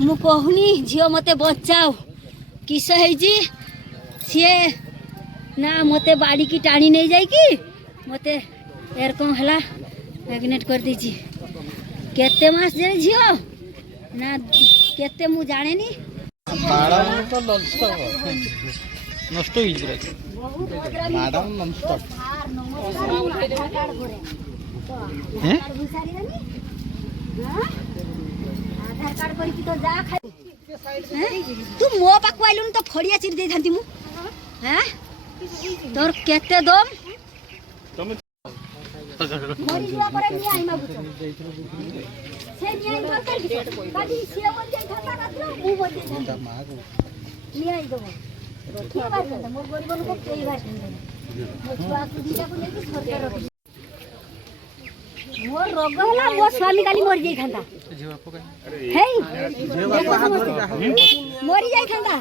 मु कहूनी झील मते बचाओ किस है सी ना मते बाड़ी की टाणी नहीं जाए कि मते एरकम हला मैग्नेट कर दीची केते मास जे झील ना केते मु जाने नी तो नष्ट मैडम नॉनस्टॉप आधार कार्ड पर तो जा तू मो पाक आइलु तो फड़िया चिर दे थांती मु हैं तोर केते दम मरी जिया पर नि आई मागु से नि आई कर बाडी से बोल जाई थाता रात मु बोल जाई थाता नि आई दो के बात करता मोर गरीब लोग केई बात नहीं मो छुआ को दिया को लेके सरकार रखी मोर रोग होला मो स्वामी काली मर जाई थांता हे मरी जाई थांता।